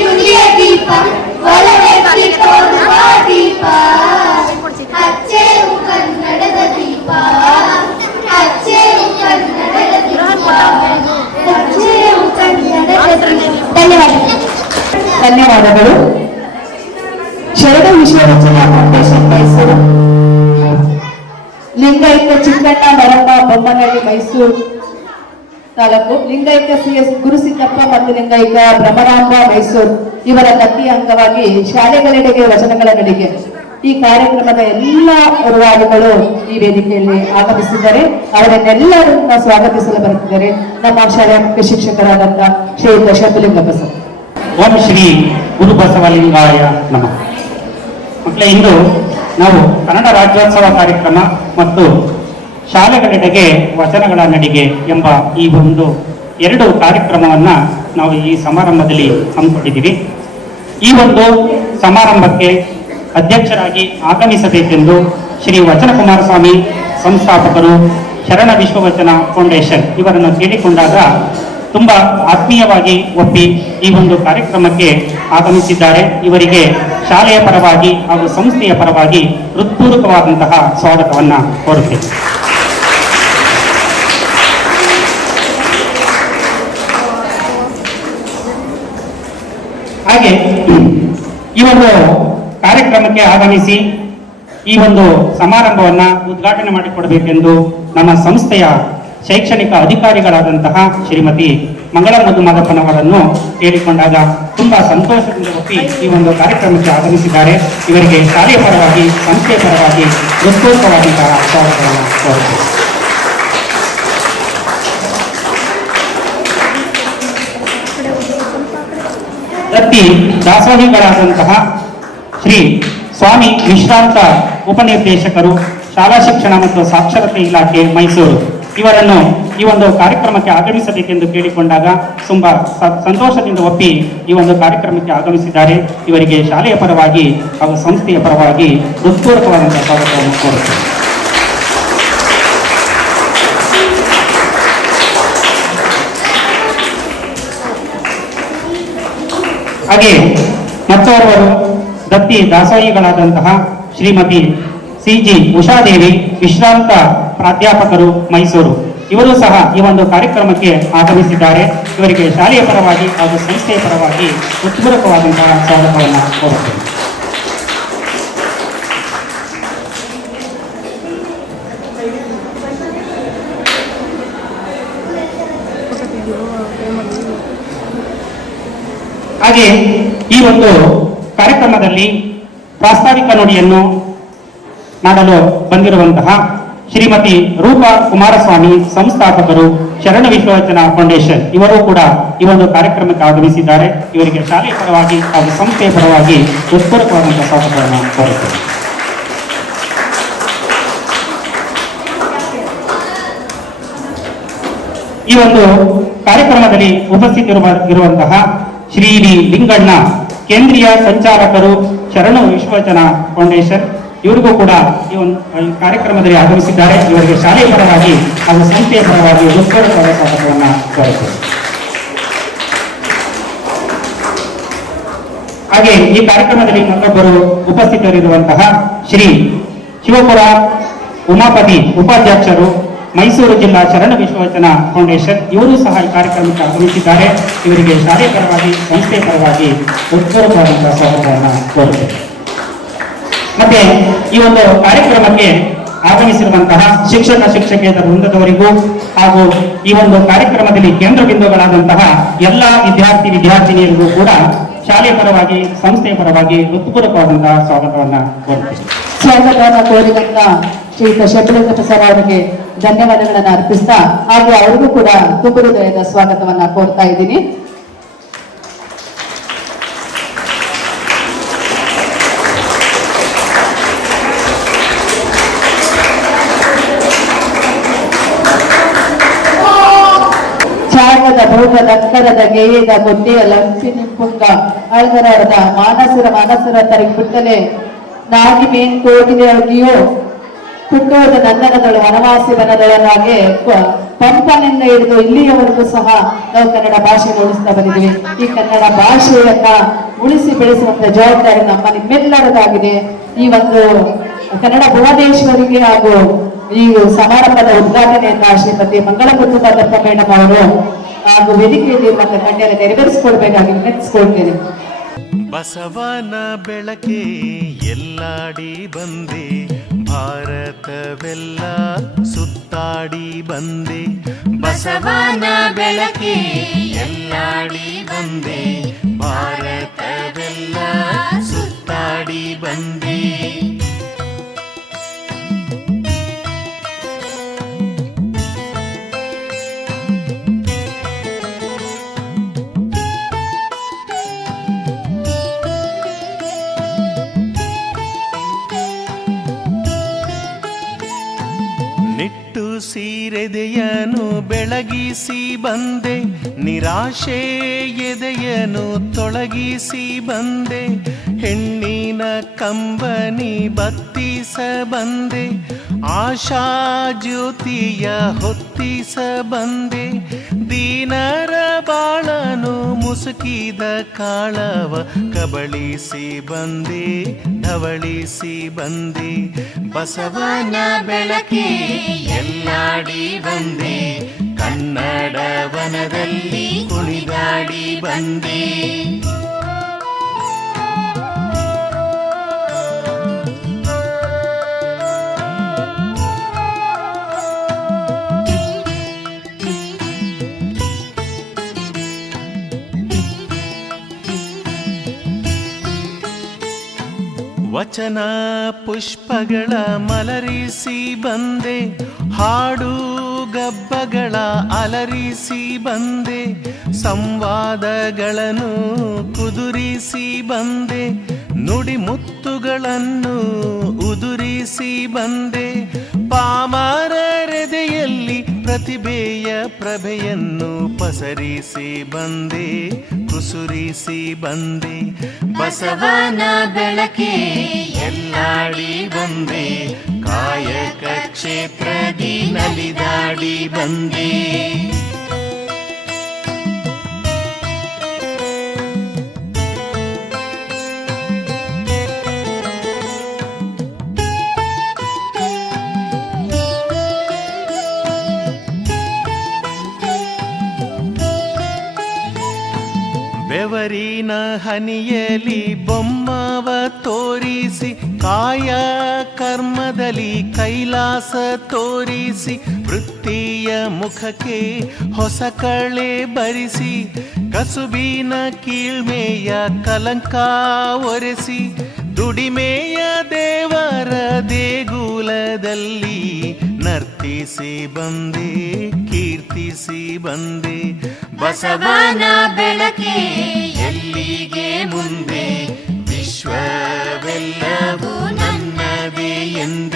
புதிய தீபம் வளவெற்றி தோன்றுவா தீபா அச்சே உங்கள் நடந்த தீபா அச்சே உங்கள் நடந்த தீபா அச்சே உங்கள் நடந்த ధన్యవాదాలు ధన్యవాదాలు శరణ విశ్వరచన ఫౌండేషన్ మైసూరు లింగైక్య చిక్కన్న నరమ్మ బొమ్మనల్లి మైసూరు ತಾಲೂಕು ಲಿಂಗೈಕ್ಯ ಸಿ ಎಸ್ ಗುರುಸಿದ್ದಪ್ಪ ಮತ್ತು ಲಿಂಗೈಕ ಭ್ರಮರಾಂಬ ಮೈಸೂರು ಇವರ ದತ್ತಿ ಅಂಗವಾಗಿ ಶಾಲೆಗಳೆಡೆಗೆ ವಚನಗಳ ನಡಿಗೆ ಈ ಕಾರ್ಯಕ್ರಮದ ಎಲ್ಲ ರೂವಾರಿಗಳು ಈ ವೇದಿಕೆಯಲ್ಲಿ ಆಗಮಿಸಿದ್ದಾರೆ. ಅವರನ್ನೆಲ್ಲರನ್ನ ಸ್ವಾಗತಿಸಲು ಬರುತ್ತಿದ್ದಾರೆ. ನಮ್ಮ ಶಾಲೆಯ ಮುಖ್ಯ ಶಿಕ್ಷಕರಾದಂತಹ ಶ್ರೀಯುತ ಶತುಲಿಂಗಪ್ಪ ಓಂ ಶ್ರೀ ಗುರು ಬಸವಲಿಂಗಾಯ ನಮಃ. ಮಕ್ಕಳೇ, ಇಂದು ನಾವು ಕನ್ನಡ ರಾಜ್ಯೋತ್ಸವ ಕಾರ್ಯಕ್ರಮ ಮತ್ತು ಶಾಲೆಗಳೆಡೆಗೆ ವಚನಗಳ ನಡಿಗೆ ಎಂಬ ಈ ಒಂದು ಎರಡು ಕಾರ್ಯಕ್ರಮವನ್ನ ನಾವು ಈ ಸಮಾರಂಭದಲ್ಲಿ ಹಮ್ಮಿಕೊಂಡಿದ್ದೀವಿ. ಈ ಒಂದು ಸಮಾರಂಭಕ್ಕೆ ಅಧ್ಯಕ್ಷರಾಗಿ ಆಗಮಿಸಬೇಕೆಂದು ಶ್ರೀ ವಚನ ಕುಮಾರಸ್ವಾಮಿ ಸಂಸ್ಥಾಪಕರು ಶರಣ ವಿಶ್ವವಚನ ಫೌಂಡೇಶನ್ ಇವರನ್ನು ಕೇಳಿಕೊಂಡಾಗ ತುಂಬಾ ಆತ್ಮೀಯವಾಗಿ ಒಪ್ಪಿ ಈ ಒಂದು ಕಾರ್ಯಕ್ರಮಕ್ಕೆ ಆಗಮಿಸಿದ್ದಾರೆ. ಇವರಿಗೆ ಶಾಲೆಯ ಪರವಾಗಿ ಹಾಗೂ ಸಂಸ್ಥೆಯ ಪರವಾಗಿ ಹೃತ್ಪೂರ್ವಕವಾದಂತಹ ಸ್ವಾಗತವನ್ನ ಕೋರುತ್ತೇನೆ. ಹಾಗೆ ಈ ಒಂದು ಕಾರ್ಯಕ್ರಮಕ್ಕೆ ಆಗಮಿಸಿ ಈ ಒಂದು ಸಮಾರಂಭವನ್ನ ಉದ್ಘಾಟನೆ ಮಾಡಿಕೊಡಬೇಕೆಂದು ನಮ್ಮ ಸಂಸ್ಥೆಯ ಶೈಕ್ಷಣಿಕ ಅಧಿಕಾರಿಗಳಾದಂತಹ ಶ್ರೀಮತಿ ಮಂಗಳ ಮಧುಮಾದಪ್ಪನವರನ್ನು ಕೇಳಿಕೊಂಡಾಗ ತುಂಬಾ ಸಂತೋಷದಿಂದ ಒಪ್ಪಿ ಈ ಒಂದು ಕಾರ್ಯಕ್ರಮಕ್ಕೆ ಆಗಮಿಸಿದ್ದಾರೆ. ಇವರಿಗೆ ಕಾರ್ಯಪರವಾಗಿ ಪರವಾಗಿ, ಸಂಸ್ಥೆಯ ಪರವಾಗಿ ಹೃತ್ಪೂರ್ವಕವಾದಂತಹ ಸ್ವಾಗತವನ್ನು ಕೋರುತ್ತೇನೆ. ದತ್ತಿ ದಾಸೋಹಿಗಳಾದಂತಹ ಶ್ರೀ ಸ್ವಾಮಿ ವಿಶ್ರಾಂತ ಉಪನಿರ್ದೇಶಕರು, ಶಾಲಾ ಶಿಕ್ಷಣ ಮತ್ತು ಸಾಕ್ಷರತೆ ಇಲಾಖೆ ಮೈಸೂರು. ಇವರನ್ನು ಈ ಒಂದು ಕಾರ್ಯಕ್ರಮಕ್ಕೆ ಆಗಮಿಸಬೇಕೆಂದು ಕೇಳಿಕೊಂಡಾಗ ತುಂಬಾ ಸಂತೋಷದಿಂದ ಒಪ್ಪಿ ಈ ಒಂದು ಕಾರ್ಯಕ್ರಮಕ್ಕೆ ಆಗಮಿಸಿದ್ದಾರೆ. ಇವರಿಗೆ ಶಾಲೆಯ ಪರವಾಗಿ ಹಾಗೂ ಸಂಸ್ಥೆಯ ಪರವಾಗಿ ಹೃತ್ಪೂರ್ವಕವಾದಂತಹ ಸ್ವಾಗತವನ್ನು ಕೋರುತ್ತೇನೆ. ಹಾಗೆ ಮತ್ತೋರ್ವರು ದತ್ತಿ ದಾಸೋಹಿಗಳಾದಂತಹ ಶ್ರೀಮತಿ ಸಿ ಜಿ ಉಷಾದೇವಿ, ವಿಶ್ರಾಂತ ಪ್ರಾಧ್ಯಾಪಕರು ಮೈಸೂರು. ಇವರು ಸಹ ಈ ಒಂದು ಕಾರ್ಯಕ್ರಮಕ್ಕೆ ಆಗಮಿಸಿದ್ದಾರೆ. ಇವರಿಗೆ ಶಾಲೆಯ ಪರವಾಗಿ ಹಾಗೂ ಸಂಸ್ಥೆಯ ಪರವಾಗಿ ಉತ್ಪೂರಕವಾದಂತಹ ಸ್ವಾಗತವನ್ನು ಕೋರುತ್ತೇನೆ. ಹಾಗೆ ಈ ಒಂದು ಕಾರ್ಯಕ್ರಮದಲ್ಲಿ ಪ್ರಾಸ್ತಾವಿಕ ನುಡಿಯನ್ನು ಮಾಡಲು ಬಂದಿರುವಂತಹ ಶ್ರೀಮತಿ ರೂಪಾ ಕುಮಾರಸ್ವಾಮಿ ಸಂಸ್ಥಾಪಕರು ಶರಣ ವಿಶ್ವವಚನ ಫೌಂಡೇಶನ್. ಇವರು ಕೂಡ ಈ ಒಂದು ಕಾರ್ಯಕ್ರಮಕ್ಕೆ ಆಗಮಿಸಿದ್ದಾರೆ. ಇವರಿಗೆ ಶಾಲೆ ಪರವಾಗಿ ಹಾಗೂ ಸಂಸ್ಥೆಯ ಪರವಾಗಿ ಉತ್ಪೂರಕವಾದಂತಹ ಸ್ವಾಗತವನ್ನು ಕೋರುತ್ತೇನೆ ಈ ಒಂದು ಕಾರ್ಯಕ್ರಮದಲ್ಲಿ ಉಪಸ್ಥಿತಿರುವ ಇರುವಂತಹ ಶ್ರೀ ಡಿ ಲಿಂಗಣ್ಣ, ಕೇಂದ್ರೀಯ ಸಂಚಾಲಕರು ಶರಣು ವಿಶ್ವಚನ ಫೌಂಡೇಶನ್. ಇವರಿಗೂ ಕೂಡ ಈ ಒಂದು ಕಾರ್ಯಕ್ರಮದಲ್ಲಿ ಆಗಮಿಸಿದ್ದಾರೆ. ಇವರಿಗೆ ಶಾಲೆಯ ಪರವಾಗಿ ಹಾಗೂ ಸಂಸ್ಥೆಯ ಪರವಾಗಿ ಉತ್ತರ ಸ್ವಾಗತವನ್ನು ಕೋರುತ್ತೇವೆ ಹಾಗೆ ಈ ಕಾರ್ಯಕ್ರಮದಲ್ಲಿ ಮತ್ತೊಬ್ಬರು ಉಪಸ್ಥಿತರಿರುವಂತಹ ಶ್ರೀ ಶಿವಪುರ ಉಮಾಪತಿ ಉಪಾಧ್ಯಕ್ಷರು ಮೈಸೂರು ಜಿಲ್ಲಾ ಶರಣ ವಿಶ್ವವಚನ ಫೌಂಡೇಶನ್ ಇವರು ಸಹ ಈ ಕಾರ್ಯಕ್ರಮಕ್ಕೆ ಆಗಮಿಸಿದ್ದಾರೆ. ಇವರಿಗೆ ಶಾಲೆ ಪರವಾಗಿ, ಸಂಸ್ಥೆ ಪರವಾಗಿ ಉತ್ತರವಾದಂತಹ ಸಹಕಾರ ಕೋರುತ್ತೇನೆ. ಮತ್ತೆ ಈ ಒಂದು ಕಾರ್ಯಕ್ರಮಕ್ಕೆ ಆಗಮಿಸಿರುವಂತಹ ಶಿಕ್ಷಕ ಶಿಕ್ಷಕಿಯರ ವೃಂದದವರಿಗೂ ಹಾಗೂ ಈ ಒಂದು ಕಾರ್ಯಕ್ರಮದಲ್ಲಿ ಕೇಂದ್ರ ಬಿಂದುಗಳಾದಂತಹ ಎಲ್ಲ ವಿದ್ಯಾರ್ಥಿ, ವಿದ್ಯಾರ್ಥಿನಿಯರಿಗೂ ಕೂಡ ಶಾಲೆಯ ಪರವಾಗಿ, ಸಂಸ್ಥೆಯ ಪರವಾಗಿ ಹೃತ್ಪೂರ್ವಕವಾದಂತಹ ಸ್ವಾಗತವನ್ನ ಕೋರುತ್ತೇನೆ. ಸ್ವಾಗತವನ್ನು ಕೋರಿದಂತ ಶ್ರೀಯುತ ಶಬಲಿಂಗಪ್ಪ ಸರ್ ಅವರಿಗೆ ಧನ್ಯವಾದಗಳನ್ನು ಅರ್ಪಿಸ್ತಾ ಹಾಗೂ ಅವರಿಗೂ ಕೂಡ ತುಂಬ ಹೃದಯದ ಸ್ವಾಗತವನ್ನ ಕೋರ್ತಾ ಇದ್ದೀನಿ. ಭೋಗದ ಅಕ್ಕರದ ಗೇಯದ ಗೊಡ್ಡೆಯ ಲಂಪಿ ನಿಂಪುಂಗ ಅಳಗರಾಡದ ಮಾನಸರ ಮಾನಸರ ತರಿಗೆ ಬಿಟ್ಟಲೆ ನಾಗಿ ಮೇನ್ ಕೋಗಿಲೆ ಹುಟ್ಟೋದ ನಂದನದಳು ವನವಾಸಿ ವನದೊಳಗಾಗೆ ಪಂಪನಿಂದ ಹಿಡಿದು ಇಲ್ಲಿಯವರೆಗೂ ಸಹ ನಾವು ಕನ್ನಡ ಭಾಷೆ ಉಳಿಸ್ತಾ ಬಂದಿದ್ದೀವಿ. ಈ ಕನ್ನಡ ಭಾಷೆಯನ್ನ ಉಳಿಸಿ ಬೆಳೆಸುವಂತ ಜವಾಬ್ದಾರಿ ನಮ್ಮ ನಿಮ್ಮೆಲ್ಲರದಾಗಿದೆ ಈ ಒಂದು ಕನ್ನಡ ಭುವನೇಶ್ವರಿಗೆ ಹಾಗೂ ಈ ಸಮಾರಂಭದ ಉದ್ಘಾಟನೆಯನ್ನ ಶ್ರೀಮತಿ ಮಂಗಳ ಮುತ್ತುಮಾದಪ್ಪ ಮೇಡಮ್ ಅವರು ಹಾಗೂ ವೇದಿಕೆಯಲ್ಲಿ ಇರುವಂತ ಗಣ್ಯರ ನೆರವೇರಿಸಿಕೊಡ್ಬೇಕಾಗಿ ನೆನೆಸ್ಕೊಳ್ತೇನೆ ಬಸವನ ಬೆಳಕೆ ಎಲ್ಲಾಡಿ ಬಂದೆ. ಭಾರತವೆಲ್ಲ ಸುತ್ತಾಡಿ ಬಂದೆ ಬಸವನ ಬೆಳಕೆ ಎಲ್ಲಾಡಿ ನಿಟ್ಟು ಸೀರೆದೆಯನು ಬೆಳಗಿಸಿ ಬಂದೆ, ನಿರಾಶೆ ಎದೆಯನು ತೊಳಗಿಸಿ ಬಂದೆ, ಹೆಣ್ಣಿನ ಕಂಬನಿ ಬತ್ತಿಸ ಬಂದೆ, ಆಶಾ ಜ್ಯೋತಿಯ ಹೊತ್ತಿಸ ಬಂದೆ ಬಾಳನು ಮುಸುಕಿದ ಕಾಳವ ಕಬಳಿಸಿ ಬಂದೆ ಧವಳಿಸಿ ಬಂದೆ. ಬಸವನ ಬೆಳಕೆ ಎಲ್ಲಾಡಿ ಬಂದೆ ಕನ್ನಡ ವನದಲ್ಲಿ ಕುಣಿದಾಡಿ ಬಂದೆ. ವಚನ ಪುಷ್ಪಗಳ ಮಲರಿಸಿ ಬಂದೆ, ಹಾಡು ಗಬ್ಬಗಳ ಅಲರಿಸಿ ಬಂದೆ, ಸಂವಾದಗಳನ್ನು ಕುದುರಿಸಿ ಬಂದೆ ನುಡಿ ಮುತ್ತುಗಳನ್ನು ಉದುರಿಸಿ ಬಂದೆ. ಪಾಮರರೆದೆಯಲ್ಲಿ ಪ್ರತಿಭೆಯ ಪ್ರಭೆಯನ್ನು ಪಸರಿಸಿ ಬಂದೆ. ಕುಸುರಿಸಿ ಬಂದೆ. ಬಸವನ ಬೆಳಕೆ ಎಲ್ಲಾಡಿ ಬಂದೆ. ಕಾಯಕ ಕ್ಷೇತ್ರದಿ ನಲಿದಾಡಿ ಬಂದೆ. ಬೆವರಿನ ಹನಿಯಲಿ ಬೊಮ್ಮವ ತೋರಿಸಿ, ಕಾಯ ಕರ್ಮದಲ್ಲಿ ಕೈಲಾಸ ತೋರಿಸಿ, ವೃತ್ತಿಯ ಮುಖಕ್ಕೆ ಹೊಸ ಕಳೆ ಬರಿಸಿ, ಕಸುಬಿನ ಕೀಳ್ಮೆಯ ಕಲಂಕ ಒರೆಸಿ, ದುಡಿಮೆಯ ದೇವರ ದೇಗುಲದಲ್ಲಿ ನರ್ತಿಸಿ ಬಂದೆ, ಕೀರ್ತಿಸಿ ಬಂದೆ. ಬಸವನ ಬೆಳಕೆ ಎಲ್ಲಿಗೆ ಮುಂದೆ? ವಿಶ್ವವೆಲ್ಲವೂ ನನ್ನದೇ ಎಂದೆ